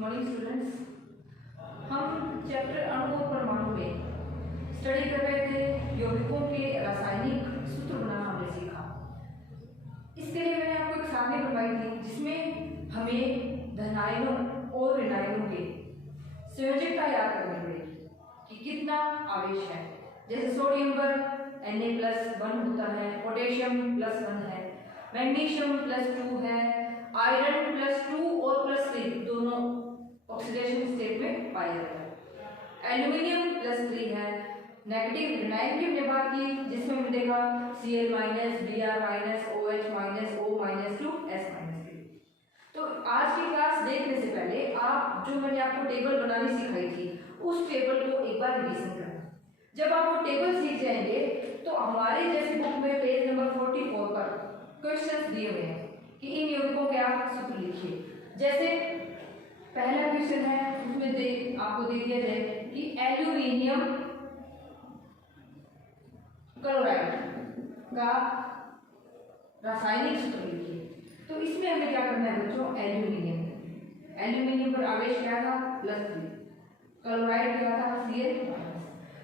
Morning students, हम chapter अणु और परमाणु में स्टडी कर रहे थे। यौगिकों के रासायनिक सूत्र बनाना हमने सीखा। इसके लिए मैंने आपको एक सारणी बनवाई थी जिसमें हमें धनायनों और ऋणायनों के संयोजकता याद करनी पड़ेगी कि कितना आवेश है। जैसे सोडियम पर Na+1 होता है, पोटेशियम +1 है, मैग्नीशियम +2 है, आयरन +2 और +3 दोनों ऑक्सीडेशन स्टेट में पाए जाते हैं। एल्यूमिनियम +3 है। नेगेटिव ऋणायन की हमने बात की जिसमें हमने देखा Cl-, Br-, OH-, O-2, S-3। तो आज की क्लास देखने से पहले आप जो मैंने आपको टेबल बनानी सिखाई थी उस टेबल को एक बार रिवीजन करना। जब आप वो टेबल सीख जाएंगे तो हमारे जैसे बुक में पेज नंबर 44 पर क्वेश्चंस दिए हुए हैं कि इन यौगिकों के आप सूत्र लिखिए। जैसे पहला क्वेश्चन है उसमें आपको दे दिया जाए कि एल्यूमिनियम क्लोराइड का रासायनिक सूत्र लिखिए। तो इसमें हमें क्या करना है बच्चों, एल्यूमिनियम पर आवेश क्या था +3, क्लोराइड क्या था Cl-।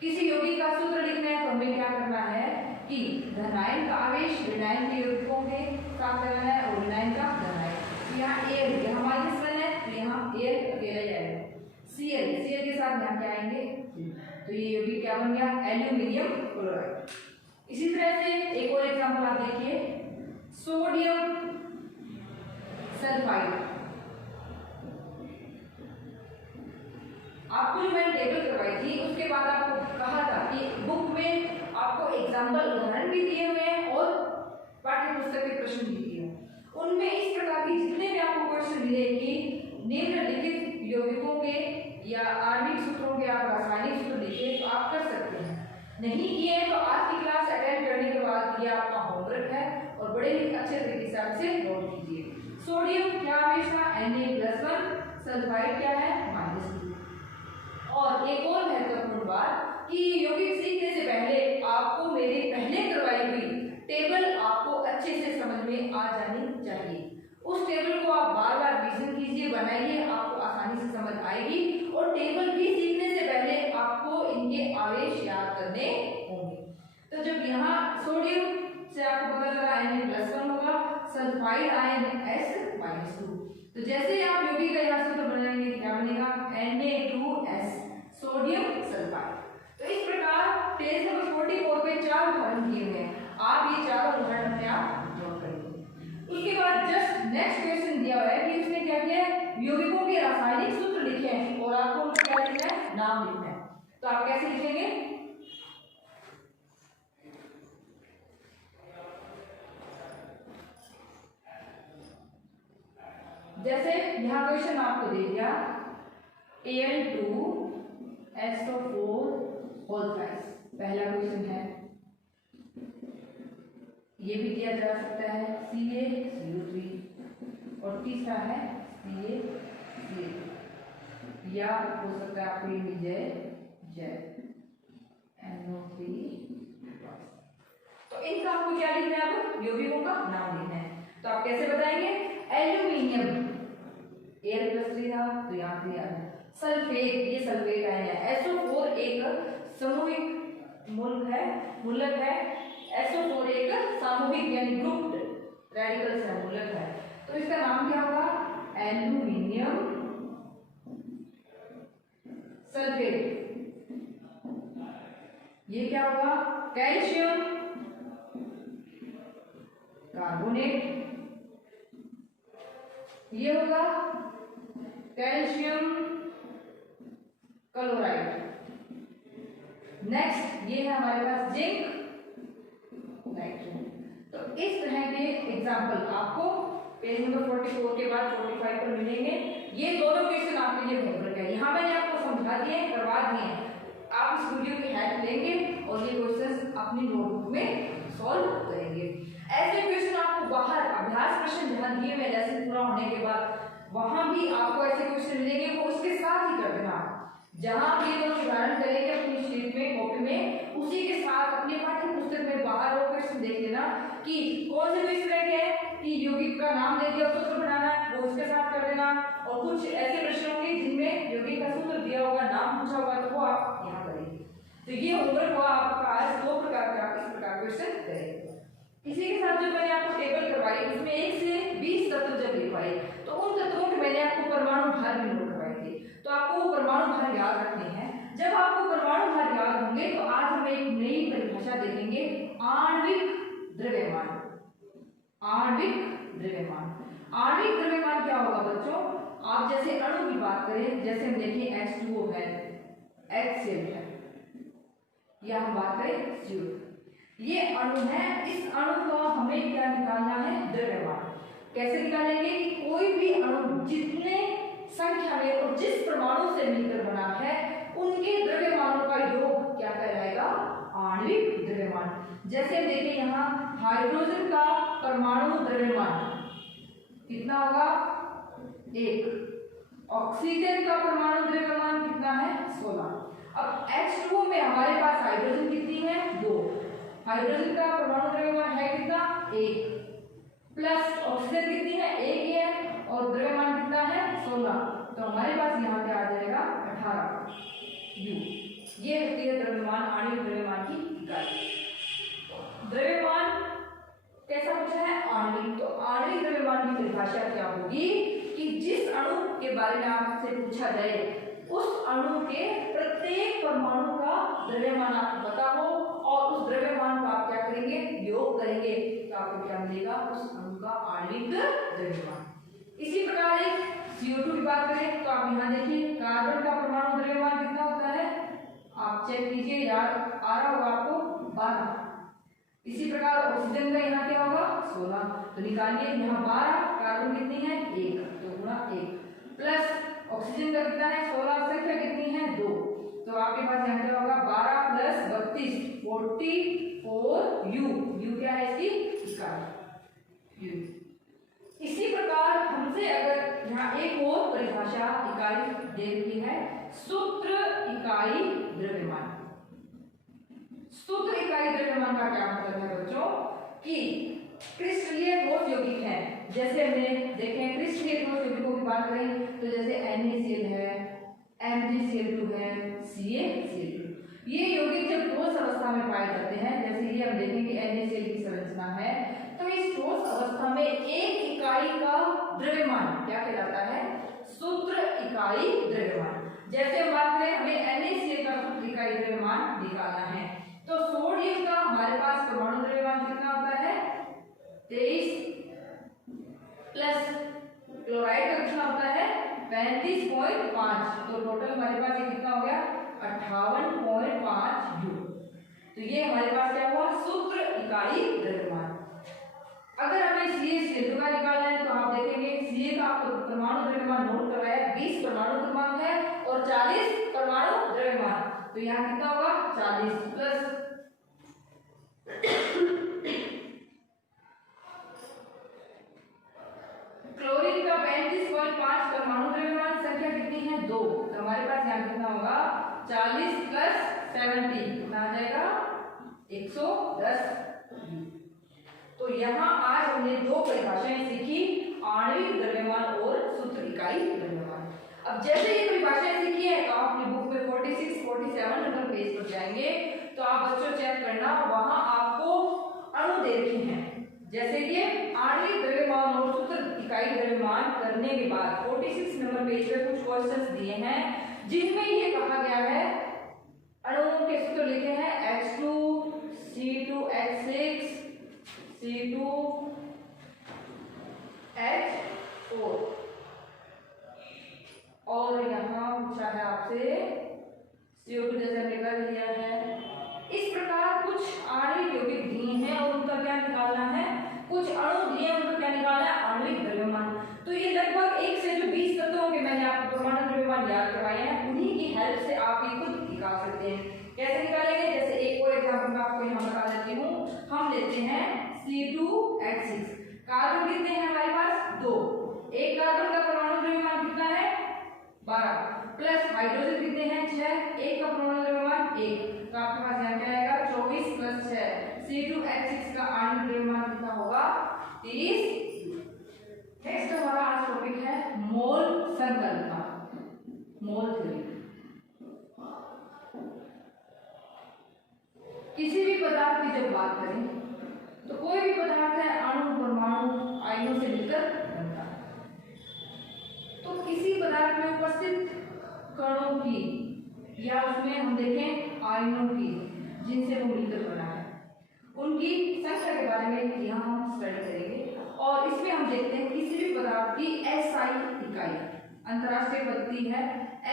किसी यौगिक का सूत्र लिखना है तो हमें क्या करना है कि धनायन का आवेश ऋणायन के यौगिकों के साथ करना है और ऋणायन का धनायन। तो यहाँ Al यहाँ -1 है तो यहाँ Al अकेला जाएगा। Cl के साथ यहाँ क्या आएंगे, तो ये यौगिक क्या बन गया, एल्यूमिनियम क्लोराइड। इसी तरह से एक और एग्जांपल आप देखिए, सोडियम सल्फाइड। आपको जो मैंने टेबल करवाई थी उसके बाद आपको कहा था कि बुक में आपको एग्जाम्पल उदाहरण भी दिए हुए हैं और पाठ्य पुस्तक के प्रश्न भी दिए हैं। उनमें इस प्रकार की जितने भी आपको क्वेश्चन मिले कि निम्नलिखित यौगिकों के या आणविक सूत्रों के आप रासायनिक सूत्र लिखिए तो आप कर सकते हैं। नहीं किए तो आज की क्लास अटेंड करने के बाद ये आपका होमवर्क है और बड़े ही अच्छे तरीके से आपसे नोट कीजिए। सोडियम क्या आवेश था Na+1, सल्फाइड क्या है -2। और एक और महत्वपूर्ण बात कि यौगिक सीखने से पहले आपको मेरी पहले करवाई हुई टेबल आपको अच्छे से समझ में आ जानी चाहिए। उस टेबल को आप बार बार रिवीजन कीजिए, बनाइए, आपको आसानी से समझ आएगी। और टेबल भी सीखने से पहले आपको इनके आवेश याद करने होंगे। तो जब यहाँ सोडियम से आपको पता चला Na+1 होगा, सल्फाइड आयन S-2। तो जैसे आप यौगिक का यहाँ सूत्र बनाएंगे क्या बनेगा, Na2S सोडियम सल्फाइड। तो इस प्रकार पेज नंबर 44 पे 4 उदाहरण दिए हुए हैं। आप ये चारों उदाहरण अपने आप नोट करेंगे। उसके बाद जस्ट नेक्स्ट क्वेश्चन दिया हुआ है कि उसने क्या किया है, यौगिकों के रासायनिक सूत्र लिखे हैं और आपको उनका क्या लिखना है, नाम लिखना है। तो आप कैसे लिखेंगे, जैसे यहाँ क्वेश्चन आपको दे दिया Al2SO4 पहला क्वेश्चन है। ये भी दिया जा सकता है CaCO3 और तीसरा है CaCl या हो सकता है आपको ये मिल जाए NO3। तो इनका आपको क्या लिखना है, अब यौगिकों का नाम लिखना है। तो आप कैसे बताएंगे, एल्यूमिनियम Al+3 था तो यहाँ पे याद है। सल्फेट, ये सल्फेट आयन है। SO4 एक समूहिक मूलक है। SO4 एक सामूहिक यानी ग्रुप्ड रेडिकल से मूलक है। तो इसका नाम क्या होगा, एल्यूमिनियम सल्फेट। ये क्या होगा, कैल्शियम कार्बोनेट। ये होगा कैल्शियम क्लोराइड। नेक्स्ट ये है हमारे पास जिंक नाइट्रोजन। तो इस तरह के एग्जाम्पल आपको पेज नंबर 44 के बाद 45 पर मिलेंगे। ये दोनों क्वेश्चन आपके लिए होमवर्क है। यहाँ मैंने आपको समझा दिए, करवा दिए। आप इस वीडियो की हेल्प लेंगे और ये क्वेश्चन अपनी नोटबुक में सॉल्व करेंगे। ऐसे क्वेश्चन आपको बाहर अभ्यास प्रश्न जहाँ दिए हुए लेसन पूरा होने के बाद वहां भी आपको ऐसे क्वेश्चन मिलेंगे, वो उसके साथ ही कर देना। जहां भी लोग उदाहरण करेंगे अपनी शीट में, कॉपी में, उसी के साथ अपने पाठ्य पुस्तक में बाहर वो क्वेश्चन देख लेना कि कौन से क्वेश्चन है कि यौगिक का नाम दे दिया, सूत्र बनाना है, वो उसके साथ कर देना। और कुछ ऐसे प्रश्न होंगे एग्जाम पूछा होगा तो वो आप यहाँ करेंगे। तो ये होमवर्क हुआ आपका आज, 2 प्रकार का आप इस प्रकार क्वेश्चन करेंगे। इसी के साथ जो मैंने आपको टेबल करवाई उसमें 1 से 20 तत्व जब लिखवाए तो उन तत्वों के मैंने आपको परमाणु भार भी नोट करवाए थे। तो आपको वो परमाणु भार याद रखने हैं। जब आपको परमाणु भार याद होंगे तो आज हम एक नई परिभाषा देखेंगे, आणविक द्रव्यमान। आणविक द्रव्यमान, आणविक द्रव्यमान क्या होगा बच्चों? आप जैसे अणु की बात करें, जैसे हम देखें H2O है, HCl है, या हम बात करें CO, ये अणु है। इस अणु का हमें क्या निकालना है? द्रव्यमान। कैसे निकालेंगे कि कोई भी अणु जितने संख्या में और जिस परमाणु से मिलकर बना है उनके द्रव्यमानों का योग क्या कहलाएगा? आणविक द्रव्यमान। जैसे हम देखें यहाँ हाइड्रोजन का परमाणु द्रव्यमान कितना होगा? 1। ऑक्सीजन का परमाणु द्रव्यमान कितना है? 16। अब H2O में हमारे पास हाइड्रोजन कितनी है? 2। हाइड्रोजन का परमाणु द्रव्यमान है कितना? 1 प्लस ऑक्सीजन कितनी है? 1 ही है और द्रव्यमान कितना है? 16। तो हमारे पास यहाँ पे आ जाएगा 18 U। ये होती है द्रव्यमान, आणविक द्रव्यमान की इकाई। द्रव्यमान कैसा पूछा है? आणविक। तो आणविक द्रव्यमान की परिभाषा क्या होगी कि जिस अणु के बारे में आपसे पूछा जाए उस अणु के प्रत्येक परमाणु का द्रव्यमान आपको पता हो और उस द्रव्यमान को आप क्या करेंगे? योग करेंगे, तो आपको क्या मिलेगा? उस अणु का आणविक द्रव्यमान। इसी प्रकार एक CO2 की बात करें तो आप यहाँ देखिए कार्बन का परमाणु द्रव्यमान कितना होता है? आप चेक कीजिए, याद आ रहा होगा आपको, 12। इसी प्रकार ऑक्सीजन का यहाँ क्या होगा? 16। तो निकालिए, यहाँ 12, कार्बन कितनी है? 1, तो गुणा 1 प्लस ऑक्सीजन का कितना है? 16, संख्या कितनी है? 2। तो आपके पास यहाँ क्या होगा? 12 प्लस 32 44 U क्या है इसकी? इकाई U। इसी प्रकार हमसे अगर यहाँ एक और परिभाषा इकाई दे रही है, सूत्र इकाई द्रव्यमान। सूत्र इकाई द्रव्यमान का क्या मतलब है बच्चों? कि क्रिस्टलीय ठोस यौगिक है, जैसे हमने देखे क्रिस्टलीय ठोस यौगिकों की बात करें तो जैसे NaCl है, MgCl2 है, CaCl2। ये यौगिक जब ठोस अवस्था में पाए जाते हैं, जैसे ये हम देखें कि NaCl की संरचना है, तो इस ठोस अवस्था में एक इकाई का द्रव्यमान क्या कहलाता है? सूत्र इकाई द्रव्यमान। जैसे हम बात करें हमें NaCl का सूत्र इकाई द्रव्यमान निकालना है, तो सोडियम का हमारे पास परमाणु द्रव्यमान कितना होता है? 23 प्लस क्लोराइड का कितना होता है? 35.5। तो टोटल हमारे पास ये कितना हो गया? 58.5 U। तो ये हमारे पास क्या हुआ? सूत्र इकाई द्रव्यमान। अगर हमें CaCl2 का निकालना है तो आप देखेंगे Ca का परमाणु द्रव्यमान नोट करवाया, 20 परमाणु क्रमांक है और 40 परमाणु द्रव्यमान। तो यहाँ कितना होगा? 40 प्लस क्लोरीन का 35.5 परमाणु द्रव्यमान, संख्या कितनी है? 2। तो हमारे पास यहाँ कितना होगा? 40 प्लस 70 कितना आ जाएगा? 110। तो यहाँ आज हमने 2 परिभाषाएं सीखी, आणविक द्रव्यमान और सूत्र इकाई द्रव्यमान। अब जैसे ये परिभाषाएं सीखी है तो आप अपनी बुक में 46, 47 नंबर पेज पर जाएंगे तो आप बच्चों चेक करना, वहां आपको अणु दे रखे हैं। जैसे कि आणविक द्रव्यमान और सूत्र इकाई द्रव्यमान करने के बाद 46 नंबर पेज पे कुछ क्वेश्चंस दिए हैं जिनमें ये कहा गया है अणुओं के सूत्र लिखे हैं H2 C2H6 C2H4 और यहाँ पूछा है आपसे CO2 जैसे निकाल लिया है। इस प्रकार कुछ आणविक यौगिक दिए हैं और उनका क्या निकालना है? कुछ अणु दिए उनका क्या निकालना है? आणविक द्रव्यमान। तो ये लगभग 1 से जो 20 तत्वों के मैंने आपको परमाणु द्रव्यमान याद करवाए हैं उन्हीं की हेल्प से आप ये खुद निकाल सकते हैं। कैसे निकालेंगे? जैसे एक और एग्जाम्पल मैं आपको यहाँ बता देती हूँ। हम लेते हैं C2H6, कार्बन कितने हैं हमारे पास? 2। एक कार्बन का परमाणु द्रव्यमान कितना है? 12 प्लस हाइड्रोजन कितने हैं? 6। एक का परमाणु द्रव्यमान 1, तो आपके पास यहाँ क्या आएगा? 24 प्लस 6। C2H6 का आणविक द्रव्यमान कितना होगा? 30। नेक्स्ट हमारा आज टॉपिक है मोल संकल्पना, मोल थ्योरी। उपस्थित कणों की या उसमें हम देखें आयनों की जिनसे वो मिलकर बना है, उनकी संख्या के बारे में यहाँ हम स्टडी करेंगे। और इसमें हम देखते हैं किसी भी पदार्थ की एसआई इकाई, अंतरराष्ट्रीय पद्धति है,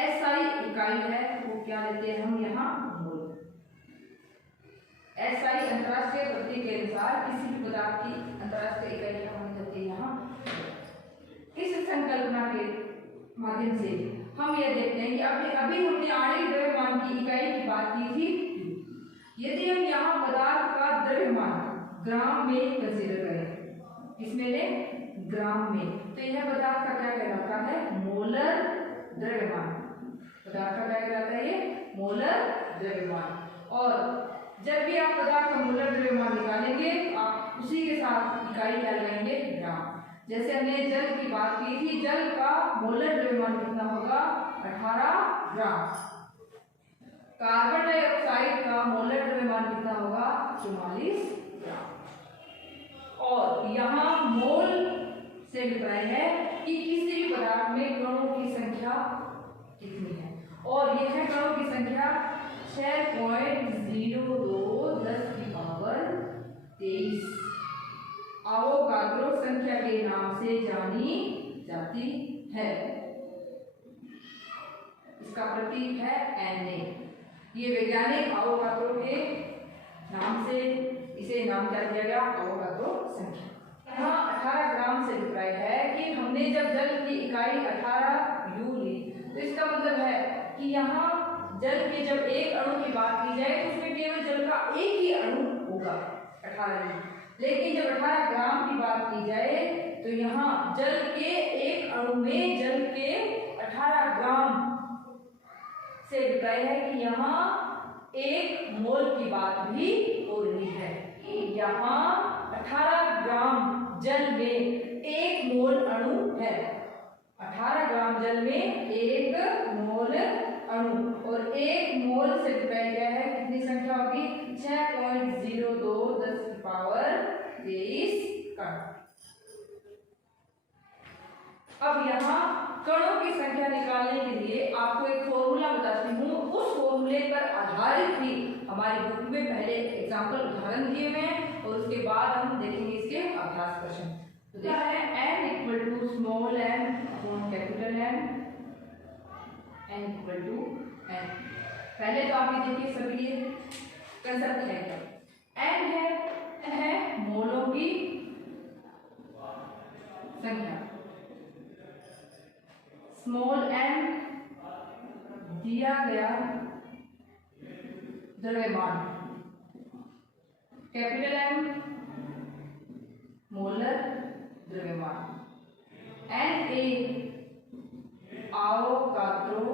एसआई इकाई है, वो क्या लेते हैं हम यहाँ मोल। एसआई अंतरराष्ट्रीय पद्धति के अनुसार किसी भी पदार्थ की अंतरराष्ट्रीय इकाई क्या मानी जाती है यहाँ। इस संकल्पना के माध्यम से हम यह देखते हैं कि अभी हमने आणविक द्रव्यमान की इकाई की बात की थी। यदि हम यहाँ पदार्थ का द्रव्यमान ग्राम में कंसीडर करें, किसमें ले, ग्राम में, तो यह पदार्थ का क्या कहलाता है, मोलर द्रव्यमान। पदार्थ का क्या कहलाता है, ये मोलर द्रव्यमान। और जब भी आप पदार्थ का मोलर द्रव्यमान निकालेंगे आप उसी के साथ इकाई क्या लगाएंगे, ग्राम। जैसे हमने जल की बात की थी, जल का मोलर द्रव्यमान कितना होगा, 18 ग्राम। कार्बन डाइऑक्साइड का मोलर द्रव्यमान कितना होगा, 44 ग्राम। और यहाँ मोल से अभिप्राय है कि किसी भी पदार्थ में कणों की संख्या कितनी है, और यह है कणों की संख्या 6.02 10 की पावर 23 अवोगाद्रो संख्या के नाम से जानी जाती है। इसका प्रतीक है Na। ये वैज्ञानिक अवोगाद्रो के नाम से इसे नाम क्या दिया गया, अवोगाद्रो संख्या। यहाँ 18 ग्राम से अभिप्राय है कि हमने जब जल की इकाई 18 U ली, तो इसका मतलब है कि यहाँ जल के जब एक अणु की बात की जाए तो उसमें केवल जल का एक ही अणु होगा 18 U। लेकिन जब 18 ग्राम की बात की जाए तो यहाँ जल के एक अणु में जल के 18 ग्राम से अभिप्राय है कि यहाँ 1 मोल की बात भी हो रही है। यहाँ 18 ग्राम जल में 1 मोल अणु है। 18 ग्राम जल में 1 मोल अणु, और 1 मोल से अभिप्राय क्या है, कितनी संख्या होगी, 6.02 10 की पावर 23 कण। अब यहाँ कणों की संख्या निकालने के लिए आपको एक फॉर्मूला बताती हूँ। उस फॉर्मूले पर आधारित ही हमारी बुक में पहले एग्जाम्पल उदाहरण दिए हुए हैं और उसके बाद हम देखेंगे इसके अभ्यास प्रश्न। तो देखा है n = small m upon capital M, n = n। पहले तो आप ये देखिए सभी ये कंसेप्ट है, n है मोलों की संख्या, स्मॉल m दिया गया द्रव्यमान, कैपिटल M मोलर द्रव्यमान, Na अवोगाद्रो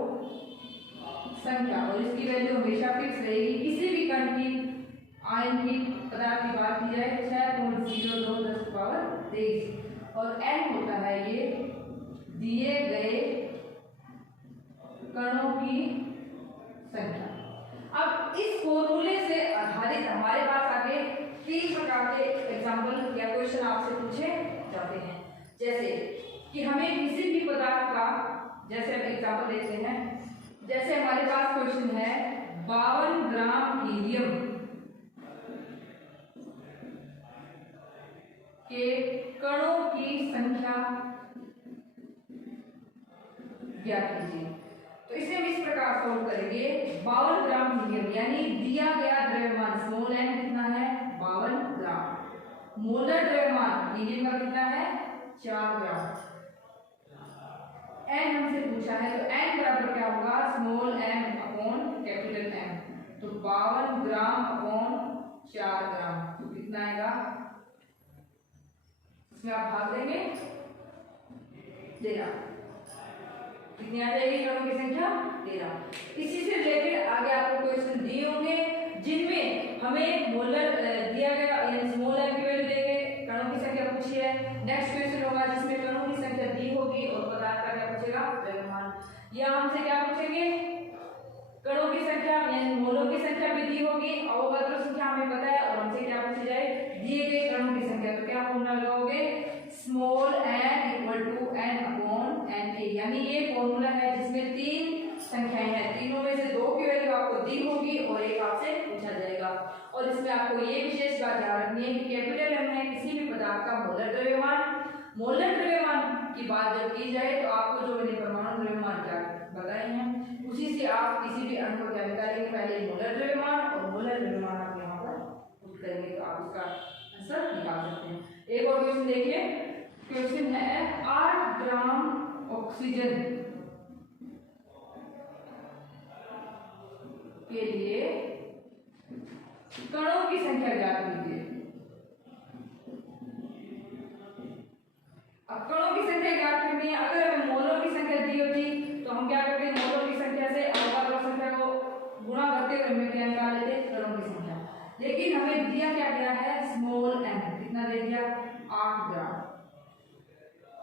संख्या, और इसकी वैल्यू हमेशा फिक्स रहेगी। किसी भी कण की आयन की पदार्थ की बात की जाए 6.02 10 की पावर 23, और n होता है ये दिए गए कणों की संख्या। अब इस फॉर्मूले से आधारित हमारे पास आगे 3 प्रकार के एग्जाम्पल या क्वेश्चन आपसे पूछे जाते हैं। जैसे कि हमें किसी भी पदार्थ का, जैसे हम एग्जाम्पल देते हैं, जैसे हमारे पास क्वेश्चन है 52 ग्राम हीलियम के कणों की संख्या ज्ञात कीजिए। तो इसे हम इस प्रकार सॉल्व करेंगे। 52 ग्राम हीलियम यानी दिया गया द्रव्यमान स्मॉल n कितना है, 52 ग्राम। मोलर द्रव्यमान हीलियम का कितना है, 4 ग्राम। n हमसे पूछा है तो n बराबर क्या होगा, small m upon capital M। तो 52 ग्राम अपॉन 4 ग्राम तो कितना आएगा, इसमें आप भाग देंगे 13। कितनी आ जाएगी कणों की संख्या, 13। इसी से रिलेटेड आगे आपको क्वेश्चन दिए होंगे जिनमें हमें मोलर दिया गया यानी स्मॉल m की वैल्यू देंगे, कणों की संख्या पूछी है। नेक्स्ट क्वेश्चन होगा जिसमें कणों की संख्या दी होगी और पदार्थ का क्या पूछेगा, द्रव्यमान। या हमसे क्या पूछेंगे, कणों की संख्या यानी मोलों की संख्या भी दी होगी, अवोगाद्रो संख्या हमें पता है, और हमसे क्या पूछी जाए, दिए गए कणों की संख्या। तो क्या फॉर्मूला लगाओगे, small n = n upon n के यानी ये फॉर्मूला है जिसमें 3 संख्याएं हैं, तीनों में से 2 की वैल्यू आपको दी होगी और एक आपसे पूछा जाएगा। और इसमें आपको ये विशेष बात याद रखनी है कि कैपिटल एम है किसी भी पदार्थ का मोलर द्रव्यमान। मोलर द्रव्यमान की बात जब की जाए तो आपको जो मैंने परमाणु द्रव्यमान क्या बताए हैं उसी से आप किसी भी अणु को क्या निकालेंगे, पहले मोलर द्रव्यमान और मोलर द्रव्यमान आप यहाँ पर पुट करेंगे तो आप इसका आंसर निकाल सकते हैं। एक और क्वेश्चन देखिए, क्वेश्चन है 8 ग्राम ऑक्सीजन के लिए कणों की संख्या ज्ञात कीजिए। अब कणों की संख्या ज्ञात करनी है, अगर हमें मोलों की संख्या दी होती तो हम क्या करते हैं, मोलों की संख्या से अवगाद्रो संख्या को गुणा करते हुए हमें क्या निकाल लेते, कणों की संख्या। लेकिन हमें दिया क्या गया है, स्मॉल एम, कितना दे दिया, 8 ग्राम।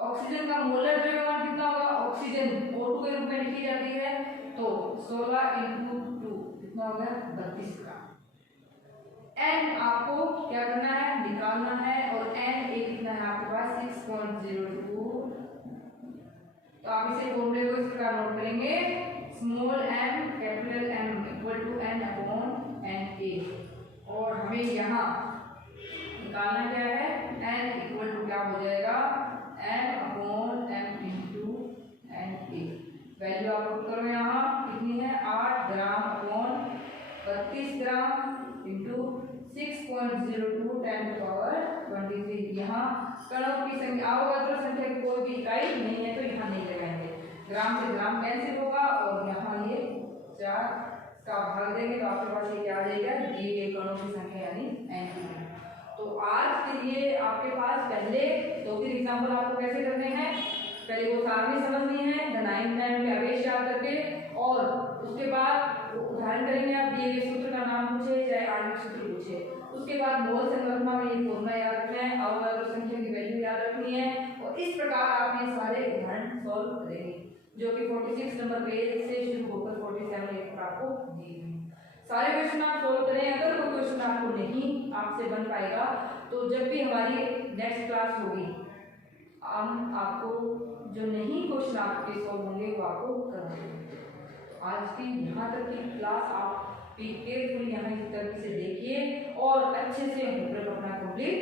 ऑक्सीजन का मोलर द्रव्यमान कितना होगा, ऑक्सीजन O2 के रूप में लिखी जाती है तो 16 × 2 कितना होगा, 32 ग्राम। एन आपको क्या करना है, निकालना है और एन एक कितना है आपके पास 6.02। तो आप इसे फॉर्मूले को इस प्रकार नोट करेंगे, small M capital M equal to N upon N A. और हमें यहाँ निकालना क्या है, एन इक्वल टू क्या हो जाएगा, N upon M into N A. Value आप पुट करो यहाँ कितनी है, 8 ग्राम अपॉन 32 ग्राम इंटू 6.02 10⁻23। यहाँ कणों की संख्या अवगाद्रो संख्या की कोई भी इकाई नहीं है तो यहाँ नहीं लगाएंगे, ग्राम से ग्राम कैंसिल होगा और यहाँ ये 4 का भाग देंगे तो आपके पास ये क्या आ जाएगा, दिए गए कणों की संख्या यानी एन। तो आज के लिए आपके पास पहले 2-3 एग्जाम्पल आपको कैसे करने हैं, पहले वो सारणी समझनी है, धनात्मक नाम के आवेश याद करके, और उसके बाद उदाहरण करेंगे, आप दिए गए सूत्र का नाम पूछे चाहे आणविक सूत्र पूछे, उसके बाद मोल संकल्पना में ये फॉर्मूला याद रखना है, अवगाद्रो संख्या की वैल्यू याद रखनी है, और इस प्रकार आप ये सारे उदाहरण सॉल्व करेंगे जो कि 46 नंबर पेज से शुरू होकर 47 पर आपको दिए हैं। सारे क्वेश्चन आप सोल्व करें, अगर कोई क्वेश्चन आपको नहीं आपसे बन पाएगा तो जब भी हमारी नेक्स्ट क्लास होगी हम आपको जो नहीं क्वेश्चन आपके सॉल्व होंगे वो आपको कराएंगे। आज की यहाँ तक की क्लास आप केयरफुली यहाँ इस तरीके से देखिए और अच्छे से होमवर्क अपना कंप्लीट